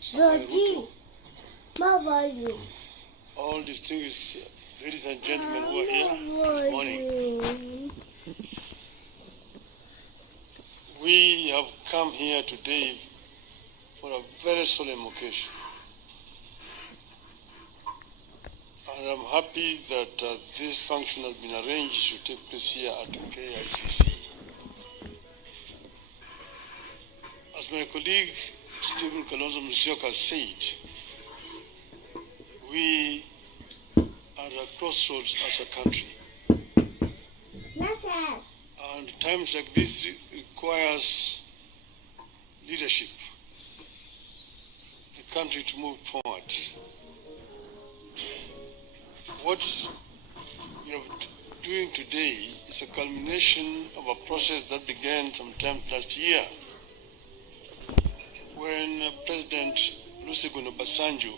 Georgie, my volume. All distinguished ladies and gentlemen who are here, good morning. We have come here today for a very solemn occasion. And I'm happy that this function has been arranged to take place here at Kicc. As my colleague Stephen Kalonzo Musyoka said, we are at a crossroads as a country. And times like this requires leadership, the country to move forward. What we are doing today is a culmination of a process that began sometime last year when President Olusegun Obasanjo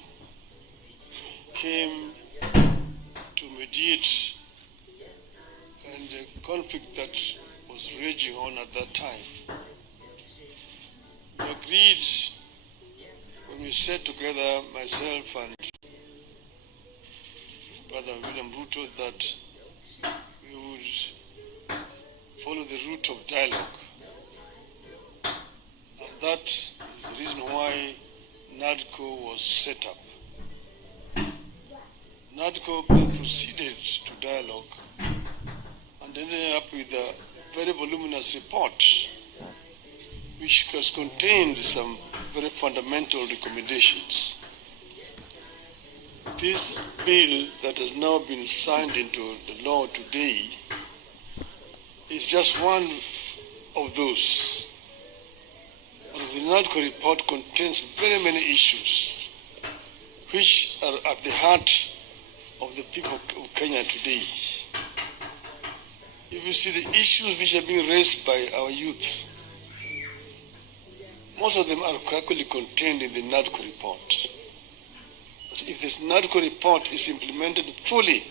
came to mediate and the conflict that was raging on at that time. We agreed when we sat together, myself and Brother William Ruto, that we would follow the route of dialogue. And that is the reason why NADCO was set up. NADCO proceeded to dialogue and ended up with a very voluminous report which has contained some very fundamental recommendations. This bill that has now been signed into the law today is just one of those. But the NADCO report contains very many issues which are at the heart of the people of Kenya today. If you see the issues which are being raised by our youth, most of them are actually contained in the NADCO report. But if this NADCO report is implemented fully,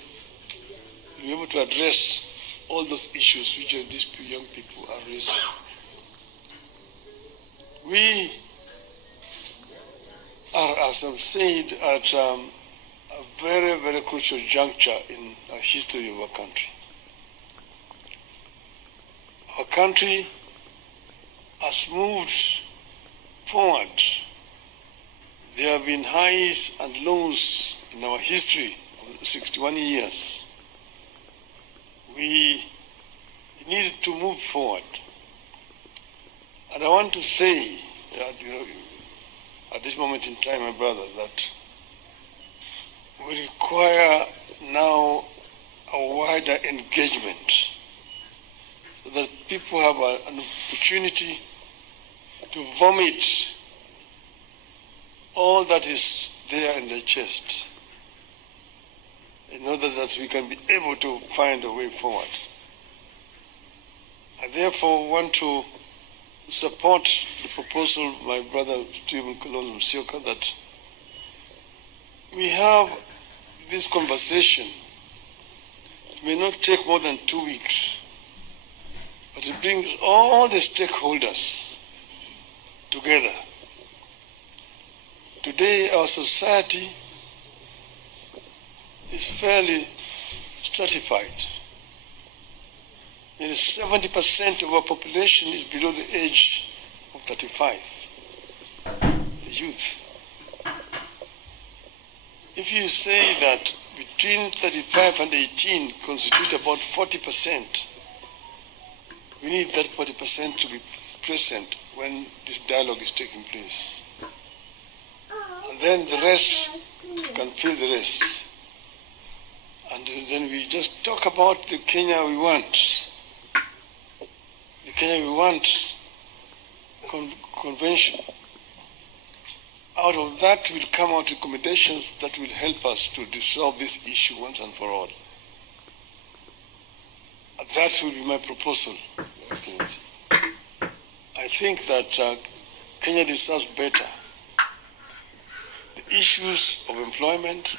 we'll be able to address all those issues which these young people are raising. We are, as I've said, at a very, very crucial juncture in the history of our country. Our country has moved forward. There have been highs and lows in our history of 61 years. We needed to move forward. And I want to say that, at this moment in time, my brother, that we require now a wider engagement so that people have an opportunity to vomit all that is there in their chest in order that we can be able to find a way forward. I therefore want to support the proposal of my brother Stephen Kalonzo Musyoka that we have this conversation. It may not take more than 2 weeks, but it brings all the stakeholders together. Today, our society is fairly stratified. Nearly 70% of our population is below the age of 35, the youth. If you say that between 35 and 18 constitute about 40%, we need that 40% to be present when this dialogue is taking place. And then the rest can fill the rest. And then we just talk about the Kenya we want. The Kenya we want convention. Out of that will come out recommendations that will help us to resolve this issue once and for all. And that will be my proposal, Your Excellency. I think that Kenya deserves better. The issues of employment,